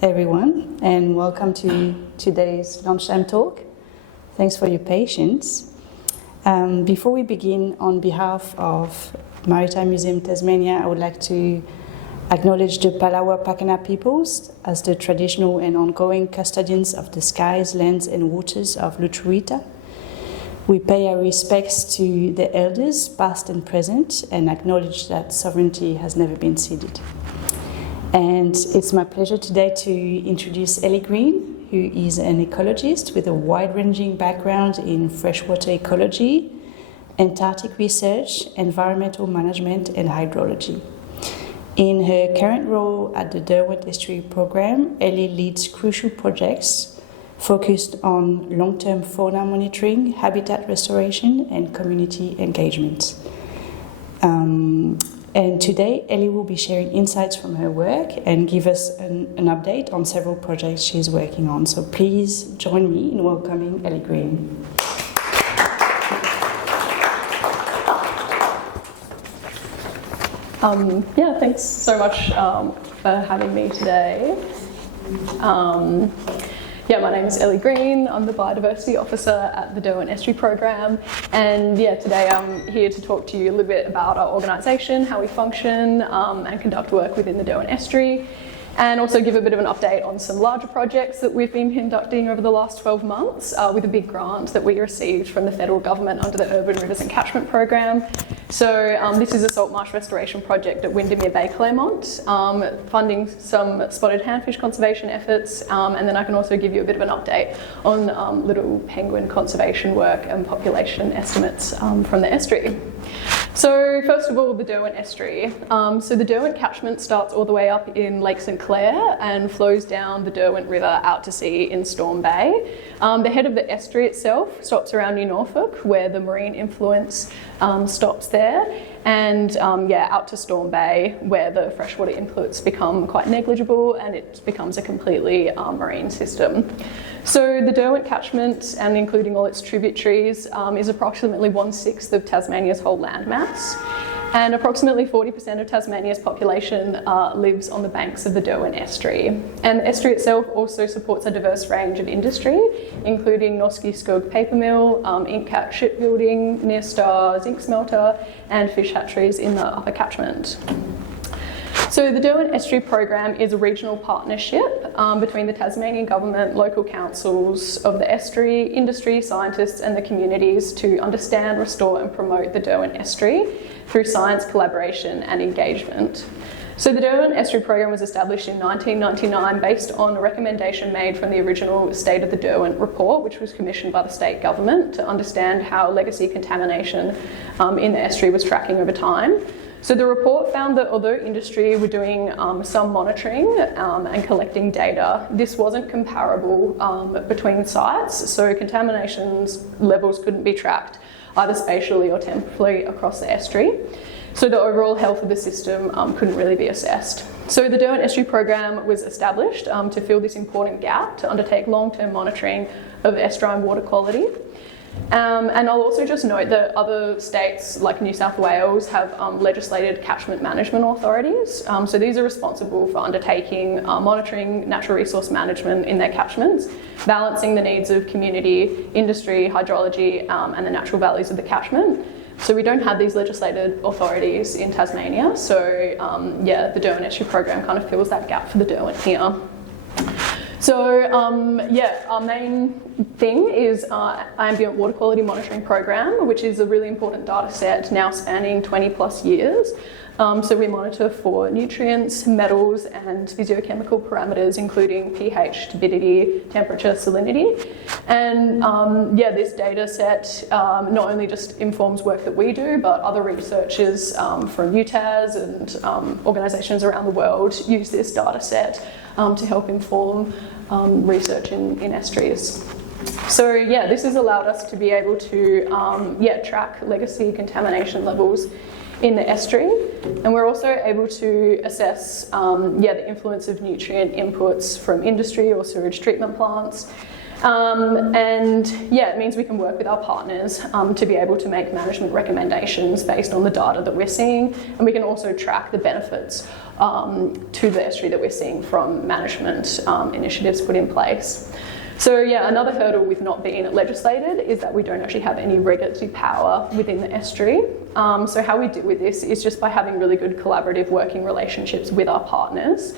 everyone, and welcome to today's Lunchtime Talk. Thanks for your patience. Before we begin, on behalf of Maritime Museum Tasmania, I would like to acknowledge the Palawa Pakana peoples as the traditional and ongoing custodians of the skies, lands and waters of Lutruwita. We pay our respects to the elders, past and present, and acknowledge that sovereignty has never been ceded. And it's my pleasure today to introduce Ellie Green, who is an ecologist with a wide-ranging background in freshwater ecology, Antarctic research, environmental management, and hydrology. In her current role at the Derwent Estuary Program, Ellie leads crucial projects focused on long-term fauna monitoring, habitat restoration, and community engagement. And today, Ellie will be sharing insights from her work and give us an update on several projects she's working on. So please join me in welcoming Ellie Green. Thanks so much for having me today. My name is Ellie Green. I'm the Biodiversity Officer at the Derwent Estuary Program, and today I'm here to talk to you a little bit about our organisation, how we function, and conduct work within the Derwent Estuary, and also give a bit of an update on some larger projects that we've been conducting over the last 12 months with a big grant that we received from the federal government under the Urban Rivers and Catchment Program. So this is a Saltmarsh restoration project at Windermere Bay, Claremont, funding some spotted handfish conservation efforts, and then I can also give you a bit of an update on little penguin conservation work and population estimates from the estuary. So first of all, the Derwent Estuary. So the Derwent catchment starts all the way up in Lake St Clair and flows down the Derwent River out to sea in Storm Bay. The head of the estuary itself stops around New Norfolk, where the marine influence stops there, and out to Storm Bay, where the freshwater influence become quite negligible and it becomes a completely marine system. So the Derwent catchment, and including all its tributaries, is approximately 1/6 of Tasmania's whole landmass. And approximately 40% of Tasmania's population lives on the banks of the Derwent Estuary. And the estuary itself also supports a diverse range of industry, including Norske Skog paper mill, Inkcat shipbuilding, Near Star zinc smelter, and fish hatcheries in the upper catchment. So the Derwent Estuary Program is a regional partnership between the Tasmanian government, local councils of the estuary, industry, scientists and the communities to understand, restore and promote the Derwent Estuary through science, collaboration and engagement. So the Derwent Estuary Program was established in 1999 based on a recommendation made from the original State of the Derwent report, which was commissioned by the state government to understand how legacy contamination in the estuary was tracking over time. So the report found that although industry were doing some monitoring and collecting data, this wasn't comparable between sites, so contamination levels couldn't be tracked either spatially or temporally across the estuary. So the overall health of the system couldn't really be assessed. So the Derwent Estuary Program was established to fill this important gap, to undertake long-term monitoring of estuarine water quality. And I'll also just note that other states like New South Wales have legislated catchment management authorities. So these are responsible for undertaking monitoring natural resource management in their catchments, balancing the needs of community, industry, hydrology and the natural values of the catchment. So we don't have these legislated authorities in Tasmania. So the Derwent Estuary Program kind of fills that gap for the Derwent here. So our main thing is our ambient water quality monitoring program, which is a really important data set now spanning 20 plus years. So we monitor for nutrients, metals and physiochemical parameters including pH, turbidity, temperature, salinity. And this data set not only just informs work that we do, but other researchers from UTAS and organisations around the world use this data set to help inform research in estuaries. So this has allowed us to be able to track legacy contamination levels in the estuary, and we're also able to assess the influence of nutrient inputs from industry or sewage treatment plants, And yeah, it means we can work with our partners to be able to make management recommendations based on the data that we're seeing, and we can also track the benefits to the estuary that we're seeing from management initiatives put in place. So yeah, another hurdle with not being legislated is that we don't actually have any regulatory power within the estuary. So how we deal with this is just by having really good collaborative working relationships with our partners.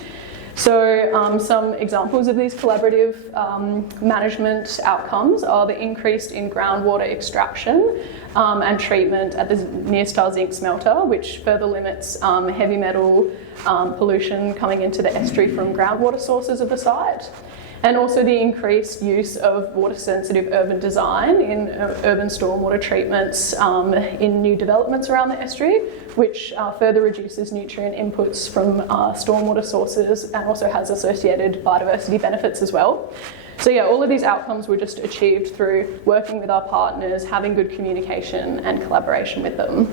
So some examples of these collaborative management outcomes are the increase in groundwater extraction and treatment at the near Star zinc smelter, which further limits heavy metal pollution coming into the estuary from groundwater sources of the site. And also the increased use of water-sensitive urban design in urban stormwater treatments in new developments around the estuary, which further reduces nutrient inputs from stormwater sources and also has associated biodiversity benefits as well. So yeah, all of these outcomes were just achieved through working with our partners, having good communication and collaboration with them.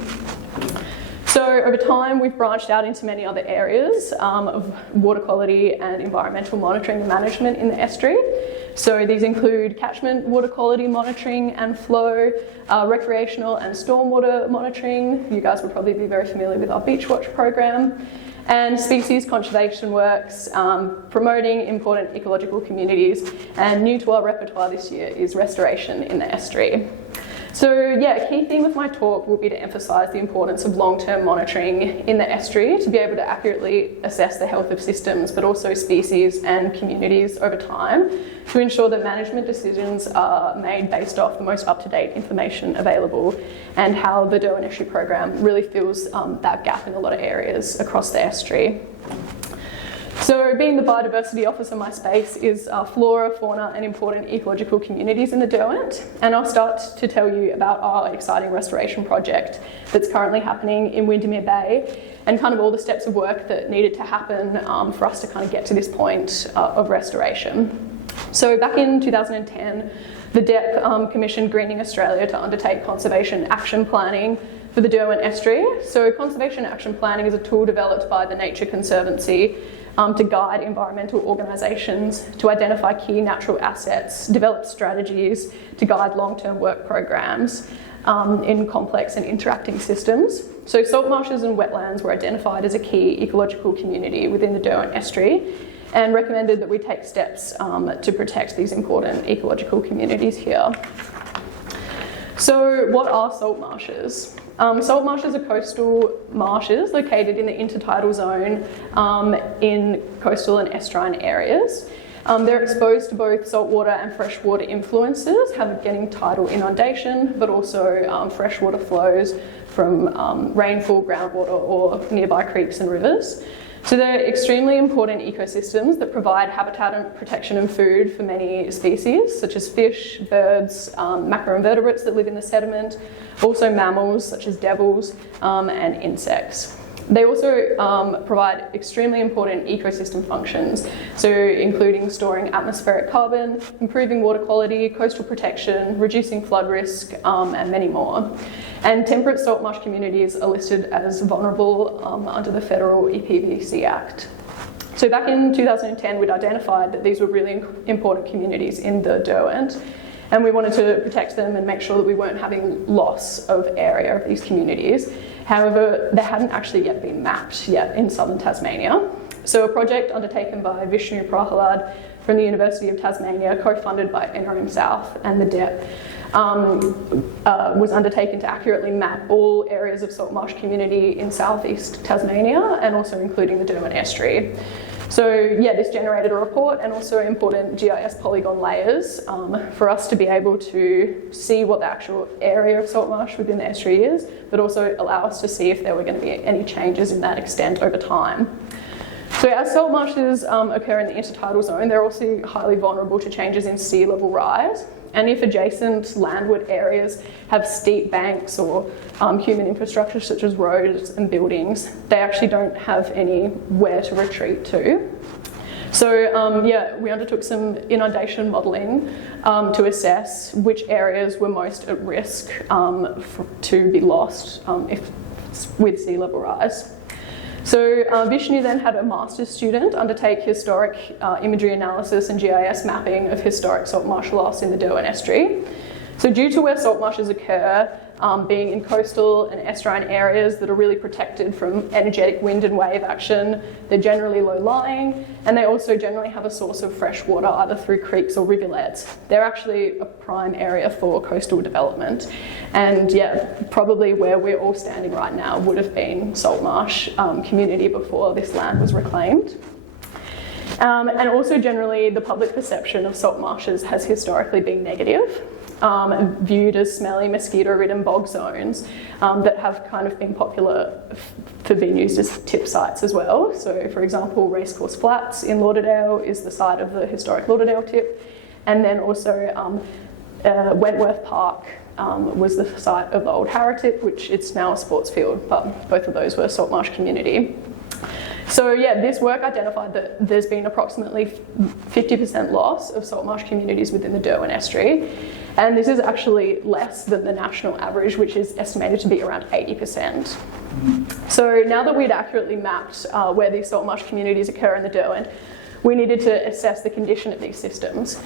So over time, we've branched out into many other areas of water quality and environmental monitoring and management in the estuary. So these include catchment water quality monitoring and flow, recreational and stormwater monitoring. You guys would probably be very familiar with our Beach Watch program. And species conservation works, promoting important ecological communities. And new to our repertoire this year is restoration in the estuary. So yeah, a key theme of my talk will be to emphasise the importance of long-term monitoring in the estuary to be able to accurately assess the health of systems, but also species and communities over time, to ensure that management decisions are made based off the most up-to-date information available, and how the Derwent Estuary Program really fills that gap in a lot of areas across the estuary. So being the biodiversity officer, my space is flora, fauna and important ecological communities in the Derwent, and I'll start to tell you about our exciting restoration project that's currently happening in Windermere Bay, and kind of all the steps of work that needed to happen for us to kind of get to this point of restoration. So back in 2010, the DEP commissioned Greening Australia to undertake conservation action planning for the Derwent Estuary. So conservation action planning is a tool developed by the Nature Conservancy to guide environmental organisations to identify key natural assets, develop strategies to guide long-term work programs in complex and interacting systems. So salt marshes and wetlands were identified as a key ecological community within the Derwent Estuary, and recommended that we take steps to protect these important ecological communities here. So what are salt marshes? Salt marshes are coastal marshes located in the intertidal zone in coastal and estuarine areas. They're exposed to both saltwater and freshwater influences, getting tidal inundation, but also freshwater flows from rainfall, groundwater or nearby creeks and rivers. So they're extremely important ecosystems that provide habitat and protection and food for many species, such as fish, birds, macroinvertebrates that live in the sediment, also mammals such as devils and insects. They also provide extremely important ecosystem functions, so including storing atmospheric carbon, improving water quality, coastal protection, reducing flood risk, and many more. And temperate salt marsh communities are listed as vulnerable under the federal EPBC Act. So back in 2010, we'd identified that these were really important communities in the Derwent, and we wanted to protect them and make sure that we weren't having loss of area of these communities. However, they hadn't actually yet been mapped in southern Tasmania. So a project undertaken by Vishnu Prahalad from the University of Tasmania, co-funded by NRM South and the DEP, was undertaken to accurately map all areas of salt marsh community in southeast Tasmania, and also including the Derwent Estuary. So yeah, this generated a report and also important GIS polygon layers for us to be able to see what the actual area of salt marsh within the estuary is, but also allow us to see if there were going to be any changes in that extent over time. So as salt marshes occur in the intertidal zone, they're also highly vulnerable to changes in sea level rise. And if adjacent landward areas have steep banks or human infrastructure such as roads and buildings, they actually don't have anywhere to retreat to. So we undertook some inundation modelling to assess which areas were most at risk to be lost with sea level rise. So Vishnu then had a master's student undertake historic imagery analysis and GIS mapping of historic salt marsh loss in the Derwent Estuary. So due to where salt marshes occur, being in coastal and estuarine areas that are really protected from energetic wind and wave action, they're generally low-lying, and they also generally have a source of fresh water either through creeks or rivulets. They're actually a prime area for coastal development, and yeah, probably where we're all standing right now would have been Saltmarsh community before this land was reclaimed. And also generally the public perception of salt marshes has historically been negative. Viewed as smelly, mosquito-ridden bog zones that have kind of been popular for being used as tip sites as well. So, for example, Racecourse Flats in Lauderdale is the site of the historic Lauderdale tip, and then also Wentworth Park was the site of the old Harrow tip, which it's now a sports field, but both of those were salt marsh community. So yeah, this work identified that there's been approximately 50% loss of salt marsh communities within the Derwent Estuary, and this is actually less than the national average, which is estimated to be around 80%. So now that we'd accurately mapped where these salt marsh communities occur in the Derwent, we needed to assess the condition of these systems.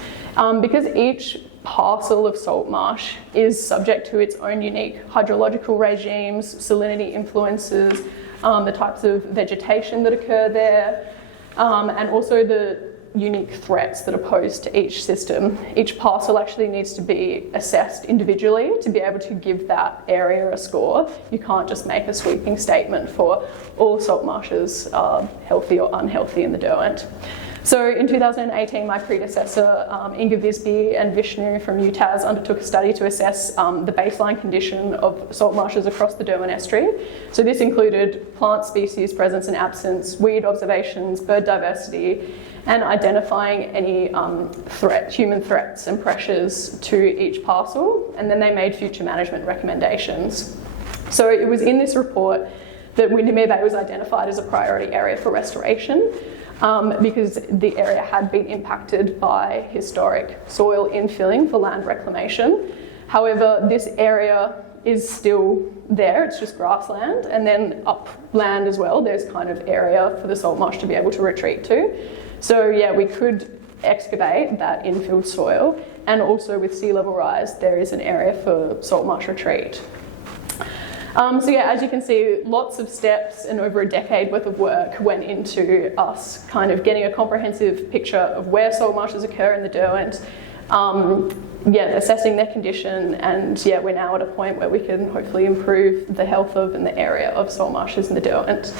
Because each parcel of salt marsh is subject to its own unique hydrological regimes, salinity influences, the types of vegetation that occur there, and also the unique threats that are posed to each system. Each parcel actually needs to be assessed individually to be able to give that area a score. You can't just make a sweeping statement for all salt marshes are healthy or unhealthy in the Derwent. So in 2018, my predecessor, Inga Visby and Vishnu from UTAS undertook a study to assess the baseline condition of salt marshes across the Derwent Estuary. So this included plant species presence and absence, weed observations, bird diversity, and identifying any human threats and pressures to each parcel. And then they made future management recommendations. So it was in this report that Windermere Bay was identified as a priority area for restoration. Because the area had been impacted by historic soil infilling for land reclamation. However, this area is still there, it's just grassland, and then upland as well, there's kind of area for the salt marsh to be able to retreat to. So yeah, we could excavate that infilled soil, and also with sea level rise, there is an area for salt marsh retreat. So yeah, as you can see, lots of steps and over a decade worth of work went into us kind of getting a comprehensive picture of where salt marshes occur in the Derwent, assessing their condition, and yeah, we're now at a point where we can hopefully improve the health of and the area of salt marshes in the Derwent.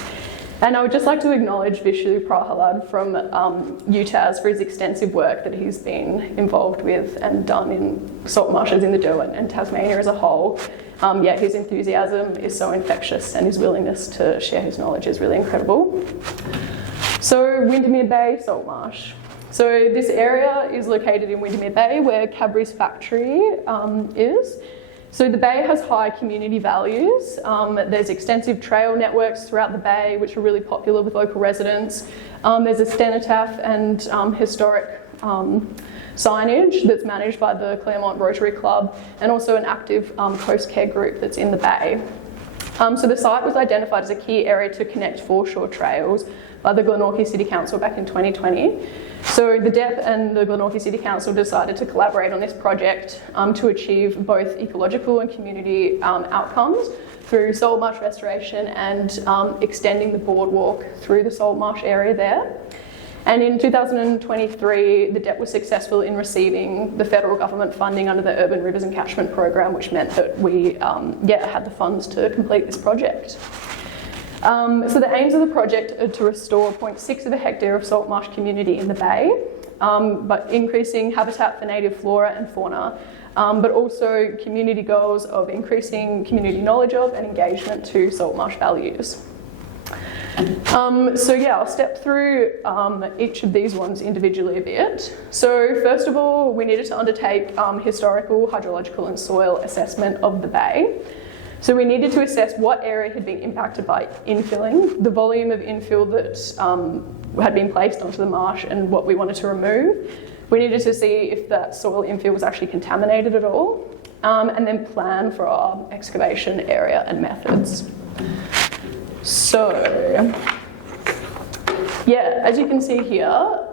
And I would just like to acknowledge Vishnu Prahalad from UTAS for his extensive work that he's been involved with and done in salt marshes in the Derwent and Tasmania as a whole. His enthusiasm is so infectious, and his willingness to share his knowledge is really incredible. So Windermere Bay Salt Marsh. So this area is located in Windermere Bay where Cadbury's factory is. So the bay has high community values. There's extensive trail networks throughout the bay which are really popular with local residents. There's a cenotaph and historic signage that's managed by the Claremont Rotary Club, and also an active coast care group that's in the bay. So the site was identified as a key area to connect foreshore trails by the Glenorchy City Council back in 2020. So the DEP and the Glenorchy City Council decided to collaborate on this project to achieve both ecological and community outcomes through salt marsh restoration and extending the boardwalk through the salt marsh area there. And in 2023, the DEP was successful in receiving the federal government funding under the Urban Rivers and Catchment Program, which meant that we had the funds to complete this project. So the aims of the project are to restore 0.6 of a hectare of salt marsh community in the bay, but increasing habitat for native flora and fauna, but also community goals of increasing community knowledge of and engagement to salt marsh values. I'll step through each of these ones individually a bit. So first of all, we needed to undertake historical, hydrological and soil assessment of the bay. So we needed to assess what area had been impacted by infilling, the volume of infill that had been placed onto the marsh and what we wanted to remove. We needed to see if that soil infill was actually contaminated at all, and then plan for our excavation area and methods. So, yeah, as you can see here,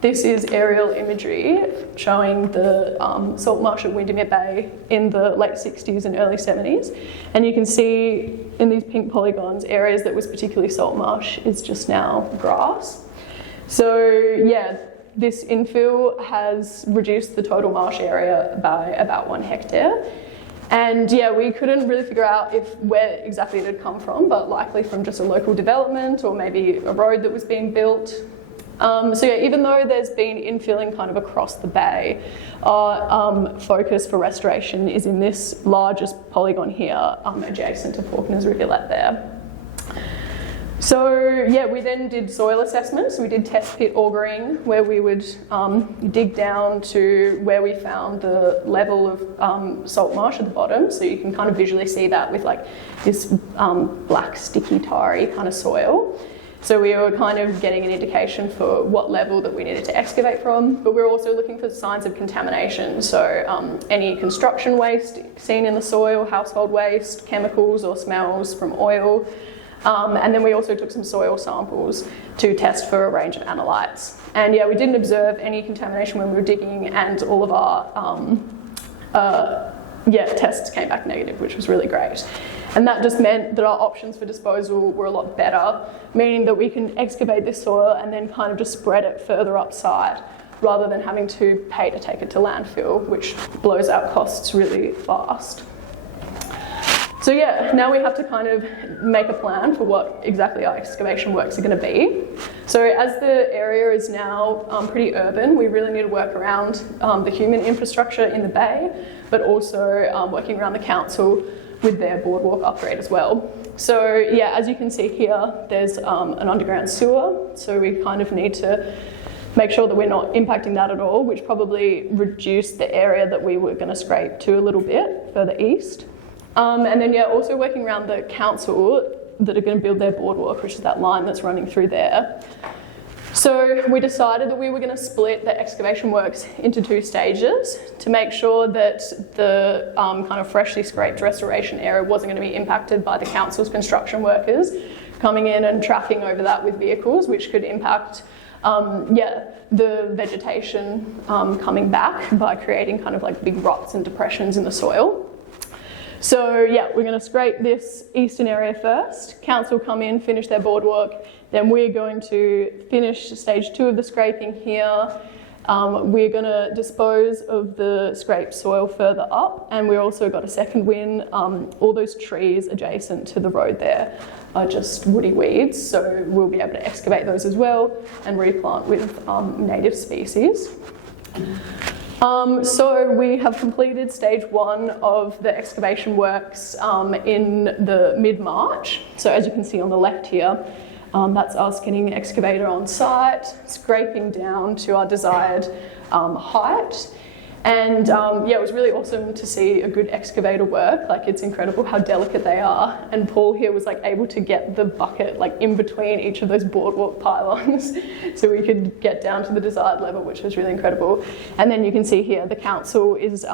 this is aerial imagery showing the Saltmarsh at Windermere Bay in the late 60s and early 70s. And you can see in these pink polygons, areas that was particularly saltmarsh is just now grass. So yeah, this infill has reduced the total marsh area by about 1 hectare. And yeah, we couldn't really figure out where exactly it had come from, but likely from just a local development or maybe a road that was being built. So yeah, even though there's been infilling kind of across the bay, our focus for restoration is in this largest polygon here, adjacent to Faulkner's Rivulet there. So yeah, we then did soil assessments. We did test pit augering, where we would dig down to where we found the level of salt marsh at the bottom. So you can kind of visually see that with like this black, sticky, tarry kind of soil. So we were kind of getting an indication for what level that we needed to excavate from, but we were also looking for signs of contamination. So any construction waste seen in the soil, household waste, chemicals or smells from oil. And then we also took some soil samples to test for a range of analytes. And yeah, we didn't observe any contamination when we were digging, and all of our tests came back negative, which was really great. And that just meant that our options for disposal were a lot better, meaning that we can excavate this soil and then kind of just spread it further upside, rather than having to pay to take it to landfill, which blows out costs really fast. So yeah, now we have to kind of make a plan for what exactly our excavation works are going to be. So as the area is now pretty urban, we really need to work around the human infrastructure in the bay, but also working around the council with their boardwalk upgrade as well. So yeah, as you can see here, there's an underground sewer, so we kind of need to make sure that we're not impacting that at all, which probably reduced the area that we were going to scrape to a little bit further east. And then yeah, also working around the council that are going to build their boardwalk, which is that line that's running through there. So we decided that we were going to split the excavation works into 2 stages to make sure that the kind of freshly scraped restoration area wasn't going to be impacted by the council's construction workers coming in and tracking over that with vehicles, which could impact the vegetation coming back by creating kind of like big ruts and depressions in the soil. So yeah, we're going to scrape this eastern area first. Council come in, finish their boardwalk. Then we're going to finish stage 2 of the scraping here. We're going to dispose of the scraped soil further up, and we've also got a second win. All those trees adjacent to the road there are just woody weeds, so we'll be able to excavate those as well and replant with native species. So we have completed stage 1 of the excavation works in the mid-March. So as you can see on the left here, that's us getting an excavator on site, scraping down to our desired height. And yeah, it was really awesome to see a good excavator work. Like, it's incredible how delicate they are. And Paul here was like able to get the bucket like in between each of those boardwalk pylons so we could get down to the desired level, which was really incredible. And then you can see here the council is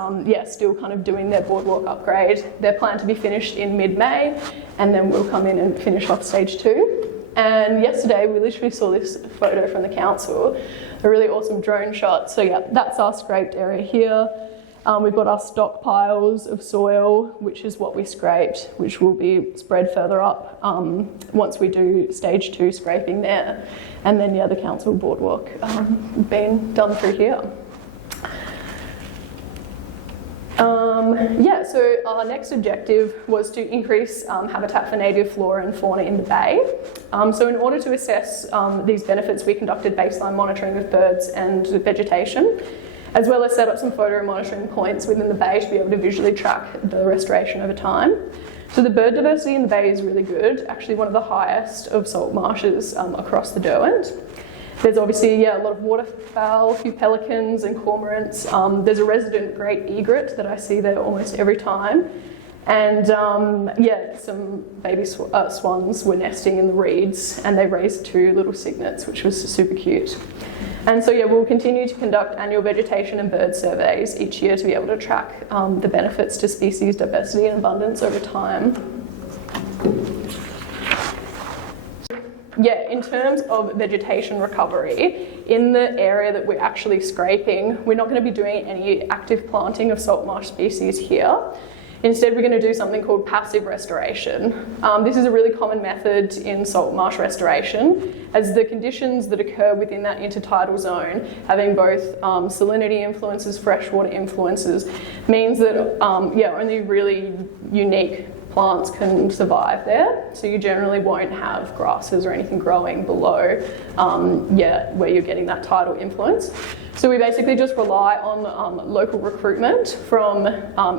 still kind of doing their boardwalk upgrade. They're planned to be finished in mid-May, and then we'll come in and finish off stage 2. And yesterday we literally saw this photo from the council, a really awesome drone shot. So yeah, that's our scraped area here. We've got our stockpiles of soil, which is what we scraped, which will be spread further up once we do stage 2 scraping there. And then yeah, the council boardwalk being done through here. So our next objective was to increase habitat for native flora and fauna in the bay. So in order to assess these benefits, we conducted baseline monitoring of birds and vegetation, as well as set up some photo monitoring points within the bay to be able to visually track the restoration over time. So the bird diversity in the bay is really good, actually one of the highest of salt marshes across the Derwent. There's obviously a lot of waterfowl, a few pelicans and cormorants. There's a resident great egret that I see there almost every time. And some baby swans were nesting in the reeds, and they raised 2 little cygnets, which was super cute. And so we'll continue to conduct annual vegetation and bird surveys each year to be able to track the benefits to species diversity and abundance over time. yeah, in terms of vegetation recovery, in the area that we're actually scraping, we're not going to be doing any active planting of saltmarsh species here. Instead, we're going to do something called passive restoration. This is a really common method in saltmarsh restoration, as the conditions that occur within that intertidal zone, having both salinity influences, freshwater influences, means that only really unique plants can survive there. So you generally won't have grasses or anything growing below where you're getting that tidal influence. So we basically just rely on local recruitment from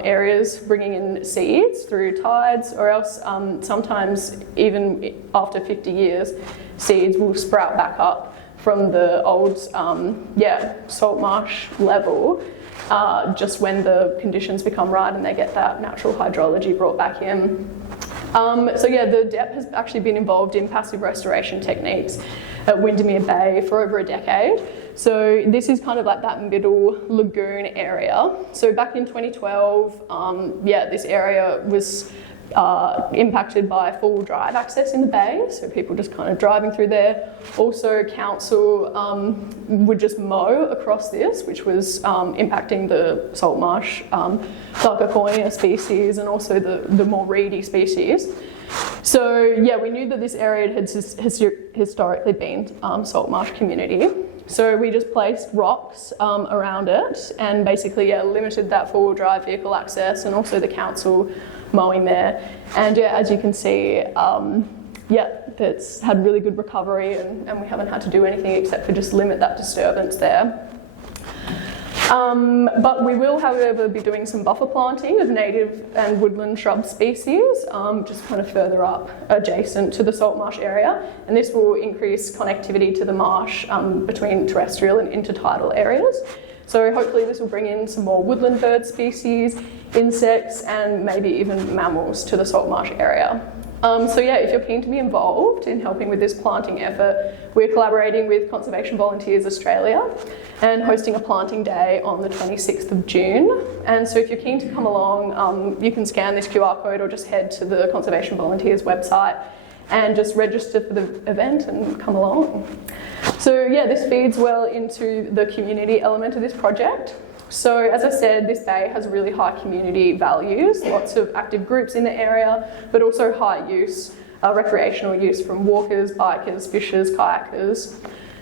areas bringing in seeds through tides, or else sometimes even after 50 years, seeds will sprout back up from the old saltmarsh level. Just when the conditions become right and they get that natural hydrology brought back in. The DEP has actually been involved in passive restoration techniques at Windermere Bay for over a decade. So this is kind of like that middle lagoon area. So back in 2012, this area was impacted by full drive access in the bay, so people just kind of driving through there. Also, council would just mow across this, which was impacting the saltmarsh Darker species and also the more reedy species. So we knew that this area had historically been saltmarsh community. So we just placed rocks around it and basically limited that four-wheel drive vehicle access, and also the council mowing there. And as you can see, that's had really good recovery, and we haven't had to do anything except for just limit that disturbance there. But we will, however, be doing some buffer planting of native and woodland shrub species, just kind of further up adjacent to the saltmarsh area, and this will increase connectivity to the marsh between terrestrial and intertidal areas. So hopefully this will bring in some more woodland bird species, insects, and maybe even mammals to the saltmarsh area. If you're keen to be involved in helping with this planting effort, we're collaborating with Conservation Volunteers Australia and hosting a planting day on the 26th of June. And so if you're keen to come along, you can scan this QR code or just head to the Conservation Volunteers website and just register for the event and come along. So this feeds well into the community element of this project. So as I said, this bay has really high community values, lots of active groups in the area, but also high use, recreational use from walkers, bikers, fishers, kayakers.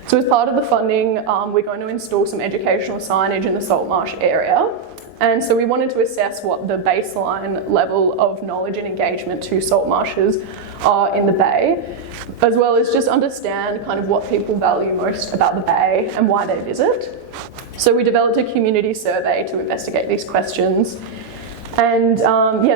So as part of the funding, we're going to install some educational signage in the saltmarsh area. And so we wanted to assess what the baseline level of knowledge and engagement to salt marshes are in the bay, as well as just understand kind of what people value most about the bay and why they visit. So we developed a community survey to investigate these questions. And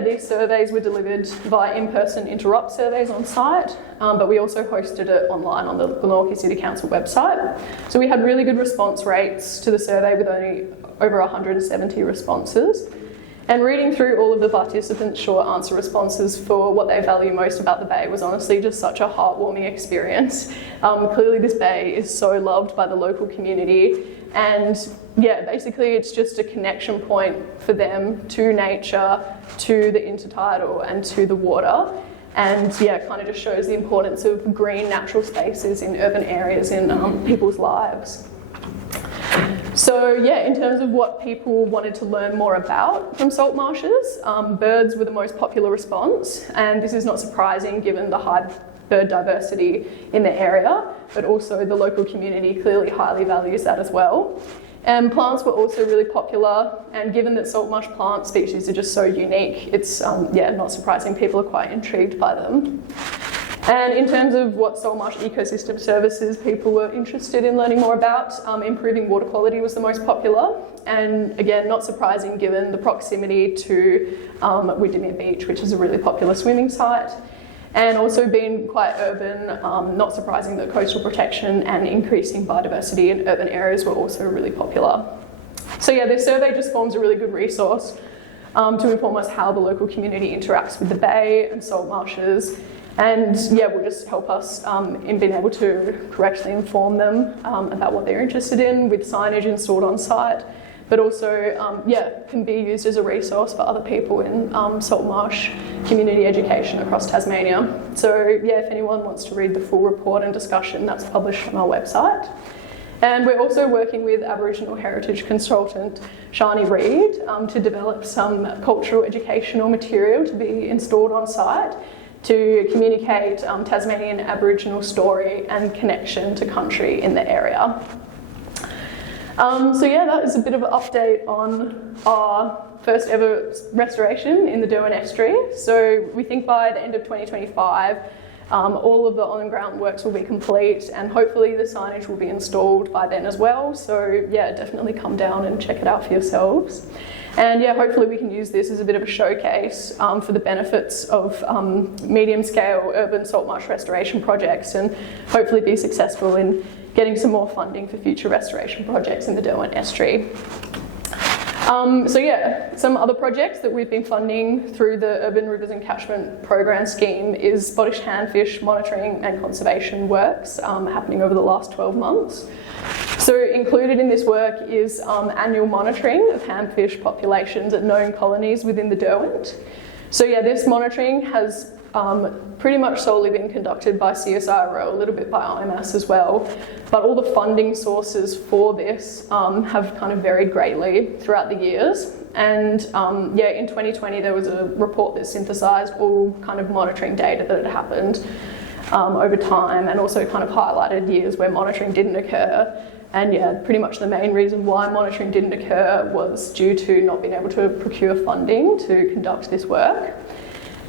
these surveys were delivered via in-person interrupt surveys on site, but we also hosted it online on the Glenorchy City Council website. So we had really good response rates to the survey with only over 170 responses. And reading through all of the participants' short answer responses for what they value most about the bay was honestly just such a heartwarming experience. Clearly this bay is so loved by the local community, and basically it's just a connection point for them to nature, to the intertidal and to the water. And kind of just shows the importance of green natural spaces in urban areas in people's lives. So in terms of what people wanted to learn more about from salt marshes, birds were the most popular response, and this is not surprising given the high bird diversity in the area, but also the local community clearly highly values that as well. And plants were also really popular, and given that saltmarsh plant species are just so unique, it's not surprising people are quite intrigued by them. And in terms of what saltmarsh ecosystem services people were interested in learning more about, improving water quality was the most popular. And again, not surprising given the proximity to Windermere Beach, which is a really popular swimming site. And also being quite urban, not surprising that coastal protection and increasing biodiversity in urban areas were also really popular. So this survey just forms a really good resource to inform us how the local community interacts with the bay and salt marshes. And will just help us in being able to correctly inform them about what they're interested in with signage installed on site, but also can be used as a resource for other people in Saltmarsh community education across Tasmania. So if anyone wants to read the full report and discussion, that's published on our website. And we're also working with Aboriginal heritage consultant Shani Reid to develop some cultural educational material to be installed on site to communicate Tasmanian Aboriginal story and connection to country in the area. That is a bit of an update on our first ever restoration in the Derwent Estuary. So we think by the end of 2025, all of the on-ground works will be complete, and hopefully the signage will be installed by then as well. So definitely come down and check it out for yourselves. And hopefully we can use this as a bit of a showcase for the benefits of medium-scale urban saltmarsh restoration projects, and hopefully be successful in getting some more funding for future restoration projects in the Derwent Estuary. Some other projects that we've been funding through the Urban Rivers and Catchment Program scheme is Scottish handfish monitoring and conservation works happening over the last 12 months. So included in this work is annual monitoring of handfish populations at known colonies within the Derwent. So this monitoring has pretty much solely been conducted by CSIRO, a little bit by IMAS as well, but all the funding sources for this have kind of varied greatly throughout the years. And in 2020 there was a report that synthesised all kind of monitoring data that had happened over time, and also kind of highlighted years where monitoring didn't occur. And pretty much the main reason why monitoring didn't occur was due to not being able to procure funding to conduct this work.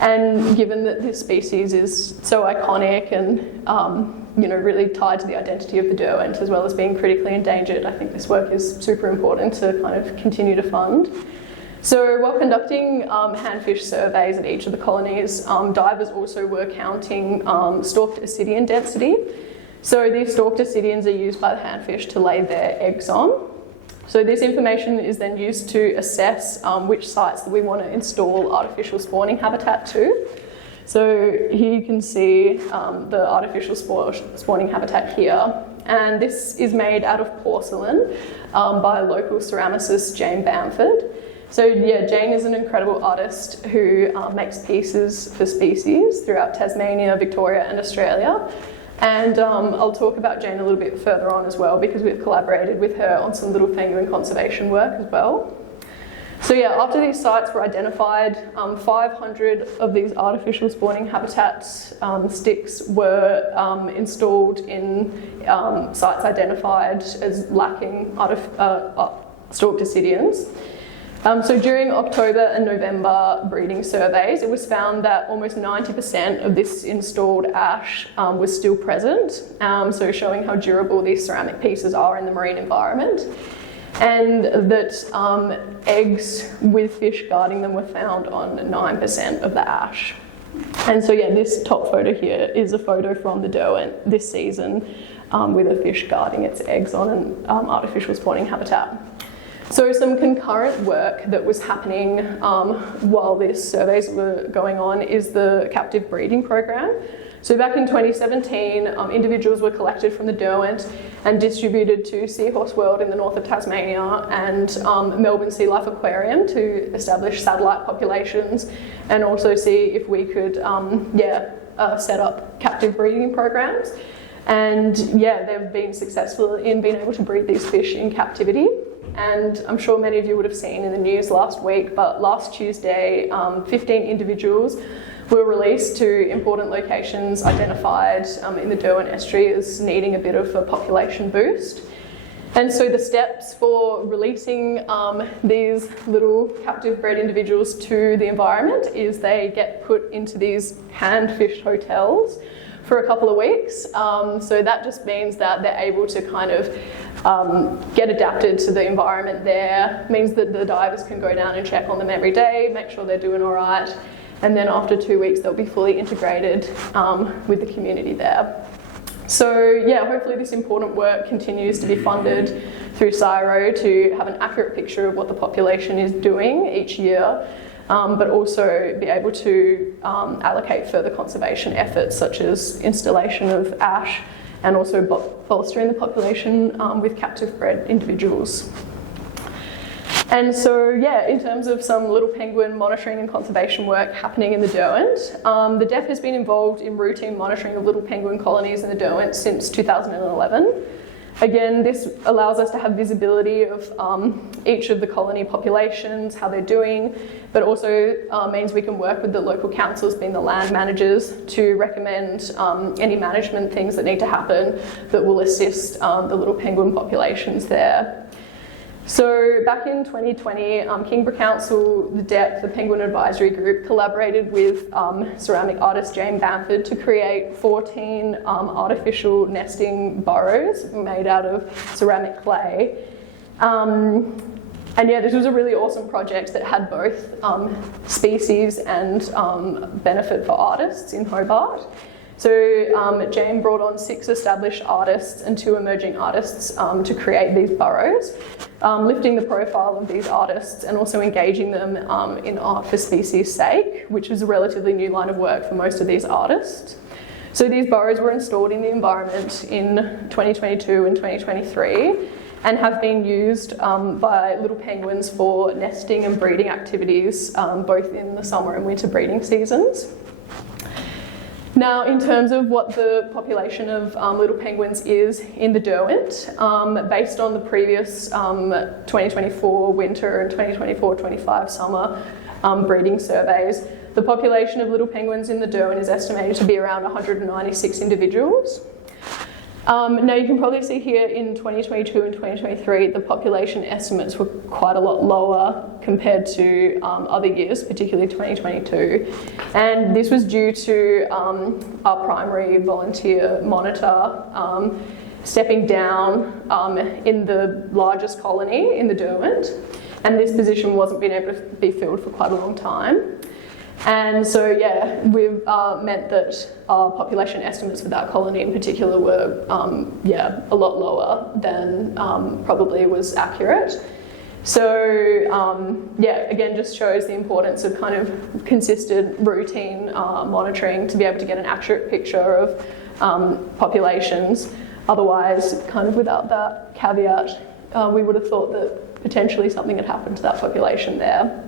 And given that this species is so iconic and really tied to the identity of the Derwent, as well as being critically endangered, I think this work is super important to kind of continue to fund. So while conducting handfish surveys at each of the colonies, divers also were counting stalked ascidian density. So these stalked ascidians are used by the handfish to lay their eggs on. So this information is then used to assess which sites that we want to install artificial spawning habitat to. So here you can see the artificial spawning habitat here. And this is made out of porcelain by local ceramicist Jane Bamford. So Jane is an incredible artist who makes pieces for species throughout Tasmania, Victoria and Australia. And I'll talk about Jane a little bit further on as well, because we've collaborated with her on some little penguin conservation work as well. So after these sites were identified, 500 of these artificial spawning habitats sticks were installed in sites identified as lacking stalked ascidians. So during October and November breeding surveys, it was found that almost 90% of this installed ash was still present, so showing how durable these ceramic pieces are in the marine environment, and that eggs with fish guarding them were found on 9% of the ash. And so this top photo here is a photo from the Derwent this season with a fish guarding its eggs on an artificial spawning habitat. So some concurrent work that was happening while these surveys were going on is the captive breeding program. So back in 2017, individuals were collected from the Derwent and distributed to Seahorse World in the north of Tasmania and Melbourne Sea Life Aquarium to establish satellite populations, and also see if we could set up captive breeding programs. And they've been successful in being able to breed these fish in captivity. And I'm sure many of you would have seen in the news last week, but last Tuesday, 15 individuals were released to important locations identified in the Derwent Estuary as needing a bit of a population boost. And so the steps for releasing these little captive bred individuals to the environment is they get put into these handfish hotels for a couple of weeks. So that just means that they're able to kind of get adapted to the environment there. It means that the divers can go down and check on them every day, make sure they're doing all right. And then after 2 weeks, they'll be fully integrated with the community there. So hopefully this important work continues to be funded through CSIRO to have an accurate picture of what the population is doing each year, but also be able to allocate further conservation efforts such as installation of ash and also bolstering the population with captive bred individuals. And so, yeah, in terms of some little penguin monitoring and conservation work happening in the Derwent, the DEF has been involved in routine monitoring of little penguin colonies in the Derwent since 2011. Again, this allows us to have visibility of each of the colony populations, how they're doing, but also means we can work with the local councils, being the land managers, to recommend any management things that need to happen that will assist the little penguin populations there. So back in 2020, Kingborough Council, the DEP, the Penguin Advisory Group, collaborated with ceramic artist Jane Bamford to create 14 artificial nesting burrows made out of ceramic clay. And yeah, this was a really awesome project that had both species and benefit for artists in Hobart. So Jane brought on 6 established artists and 2 emerging artists to create these burrows, lifting the profile of these artists and also engaging them in art for species' sake, which is a relatively new line of work for most of these artists. So these burrows were installed in the environment in 2022 and 2023 and have been used by little penguins for nesting and breeding activities, both in the summer and winter breeding seasons. Now, in terms of what the population of little penguins is in the Derwent, based on the previous 2024 winter and 2024-25 summer breeding surveys, the population of little penguins in the Derwent is estimated to be around 196 individuals. Now you can probably see here in 2022 and 2023 the population estimates were quite a lot lower compared to other years, particularly 2022. And this was due to our primary volunteer monitor stepping down in the largest colony in the Derwent, and this position wasn't being able to be filled for quite a long time. And so, yeah, we've meant that our population estimates for that colony in particular were, a lot lower than probably was accurate. So, again, just shows the importance of kind of consistent routine monitoring to be able to get an accurate picture of populations. Otherwise, kind of without that caveat, we would have thought that potentially something had happened to that population there.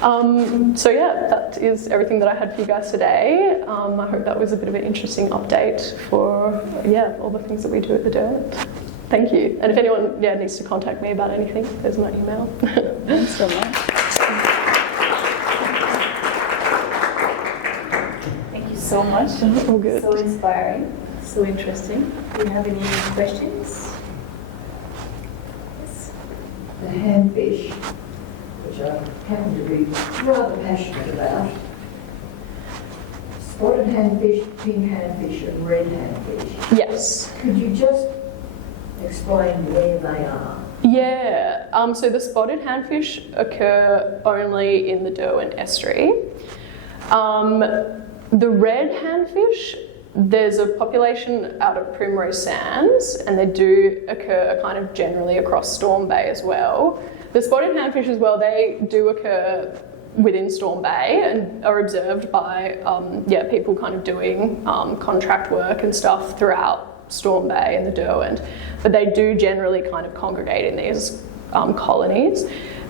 So yeah, that is everything that I had for you guys today. I hope that was a bit of an interesting update for all the things that we do at the Derwent. Thank you. And if anyone needs to contact me about anything, there's my email. Thanks so much. Thank you so much. All good. So inspiring, so interesting. Do you have any questions? Yes. The handfish, which I happen to be rather passionate about. Spotted handfish, pink handfish and red handfish. Yes. Could you just explain where they are? Yeah, so the spotted handfish occur only in the Derwent Estuary. The red handfish, there's a population out at Primrose Sands, and they do occur kind of generally across Storm Bay as well. The spotted handfish as well, they do occur within Storm Bay and are observed by people kind of doing contract work and stuff throughout Storm Bay and the Derwent. But they do generally kind of congregate in these colonies.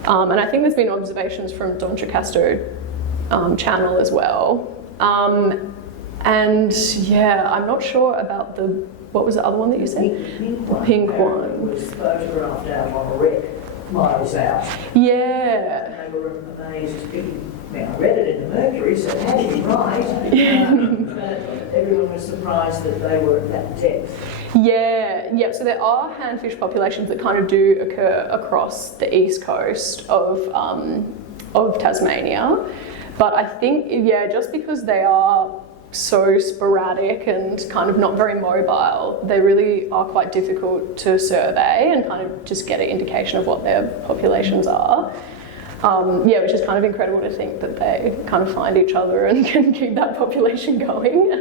And I think there's been observations from Donchacasto Channel as well. And yeah, I'm not sure about what was the other one that you said? Pink one was photographed out on a wreck miles out. Yeah. And they were amazed. I read it in the Mercury, so it had to be right. But everyone was surprised that they were at that depth. Yeah. So there are handfish populations that kind of do occur across the east coast of Tasmania. But I think, just because they are so sporadic and kind of not very mobile, they really are quite difficult to survey and kind of just get an indication of what their populations are. Which is kind of incredible to think that they kind of find each other and can keep that population going.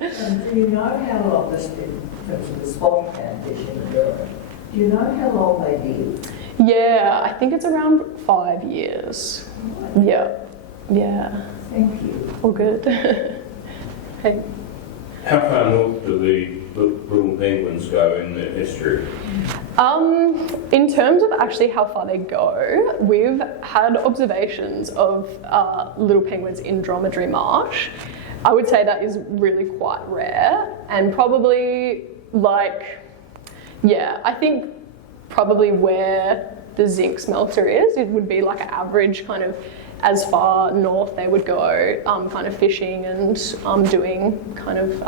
And do you know how long this in terms of the spotted handfish in the Derwent? Do you know how long they live? Yeah, I think it's around 5 years. Right. Yeah. Thank you. All good. Hey. How far north do the little penguins go in the estuary? In terms of actually how far they go, we've had observations of little penguins in Dromedary Marsh. I would say that is really quite rare, and probably I think probably where the zinc smelter is, it would be like an average kind of as far north they would go, kind of fishing and doing kind of,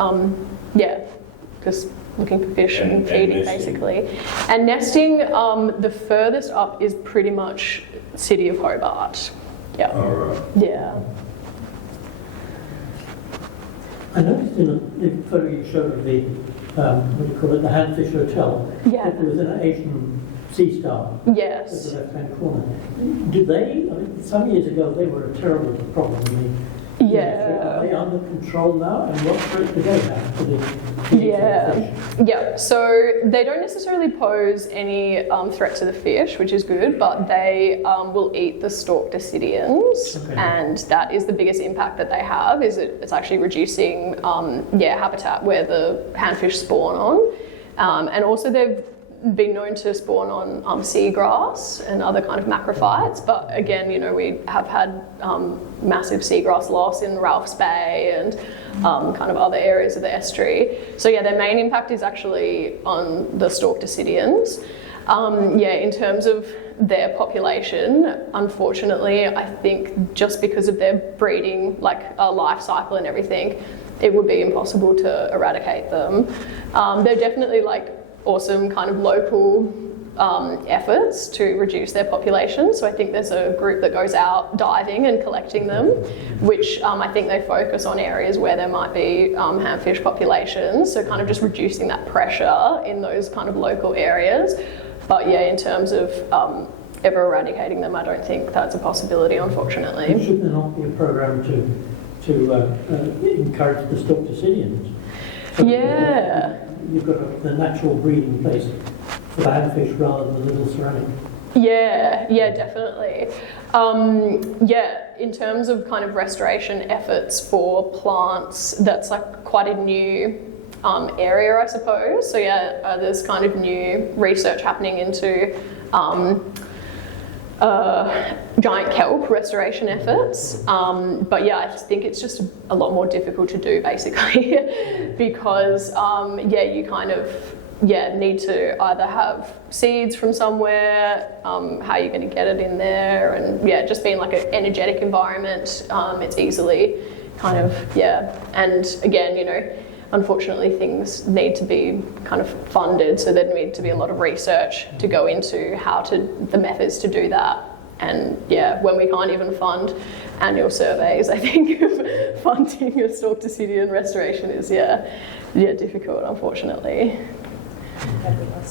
just looking for fish and feeding basically. And nesting, the furthest up is pretty much City of Hobart. Yeah. All right. Yeah. I noticed in the photo you showed of the, what do you call it, the Handfish Hotel, that there was an Asian sea star Yes. at the left-hand corner. Do they, I mean, some years ago, they were a terrible problem. I mean, Yeah. are they under control now? And what threat do they have to the fish? Yeah, so they don't necessarily pose any threat to the fish, which is good, but they will eat the stalked ascidians, and that is the biggest impact that they have, is it's actually reducing habitat where the handfish spawn on. And also they've been known to spawn on seagrass and other kind of macrophytes, but again, we have had massive seagrass loss in Ralph's Bay and kind of other areas of the estuary. So their main impact is actually on the stalked ascidians. In terms of their population, unfortunately, I think just because of their breeding, life cycle and everything, it would be impossible to eradicate them. They're definitely awesome kind of local efforts to reduce their population. So I think there's a group that goes out diving and collecting them, which I think they focus on areas where there might be handfish populations, so kind of just reducing that pressure in those kind of local areas. But in terms of ever eradicating them, I don't think that's a possibility, unfortunately. And should there not be a program to encourage the stalked ascidians? So you've got the natural breeding place for the handfish rather than the little ceramic. Yeah, definitely. In terms of kind of restoration efforts for plants, that's quite a new area, I suppose. So there's kind of new research happening into giant kelp restoration efforts, but I think it's just a lot more difficult to do basically because you kind of need to either have seeds from somewhere, how you're going to get it in there, and just being an energetic environment, it's easily kind of and again unfortunately things need to be kind of funded, so there need to be a lot of research to go into the methods to do that. And when we can't even fund annual surveys, I think funding a stalked ascidian restoration is difficult, unfortunately.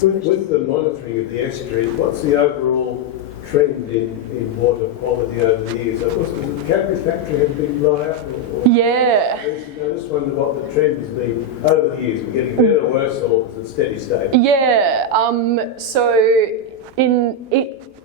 With the monitoring of the estuary, what's the overall trend in water quality over the years? Of course, the Cadbury factory had a big dry up. I just wonder what the trend has been over the years. We're getting better or worse, or is it steady state?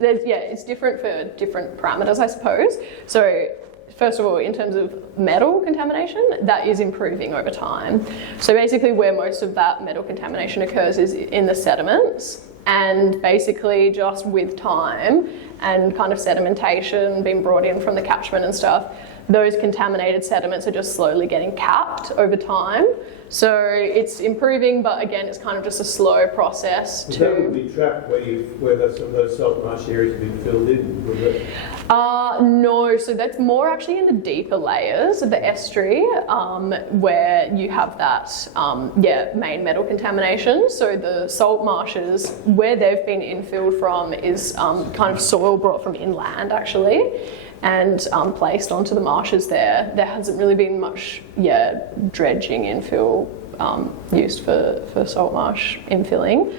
It's different for different parameters, I suppose. So first of all, in terms of metal contamination, that is improving over time. So basically where most of that metal contamination occurs is in the sediments, and basically just with time and kind of sedimentation being brought in from the catchment and stuff, those contaminated sediments are just slowly getting capped over time. So it's improving, but again, it's kind of just a slow process. That would be trapped where some of those saltmarsh areas have been filled in, would it? No, so that's more actually in the deeper layers of the estuary, where you have that main metal contamination. So the salt marshes, where they've been infilled from, is kind of soil brought from inland actually, and placed onto the marshes there. There hasn't really been much dredging infill used for salt marsh infilling.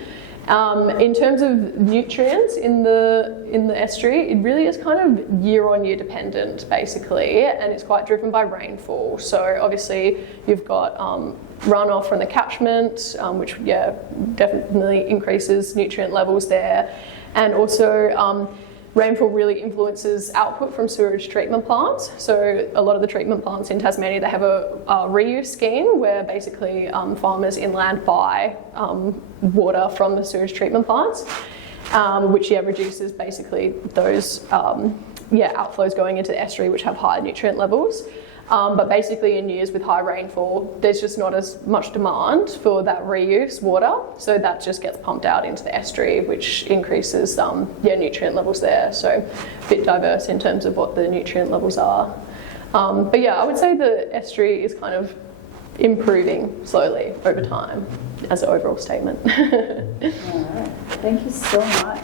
In terms of nutrients in the estuary, it really is kind of year-on-year dependent basically, and it's quite driven by rainfall. So obviously you've got runoff from the catchment, which definitely increases nutrient levels there, and also rainfall really influences output from sewage treatment plants. So a lot of the treatment plants in Tasmania, they have a reuse scheme where basically farmers inland buy water from the sewage treatment plants, which reduces basically those outflows going into the estuary, which have high nutrient levels. But basically in years with high rainfall, there's just not as much demand for that reuse water, so that just gets pumped out into the estuary, which increases nutrient levels there. So a bit diverse in terms of what the nutrient levels are. But yeah, I would say the estuary is kind of improving slowly over time as an overall statement. All right. Thank you so much.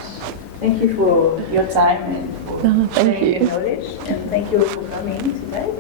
Thank you for your time and for Thank sharing you. your knowledge. And thank you for coming today.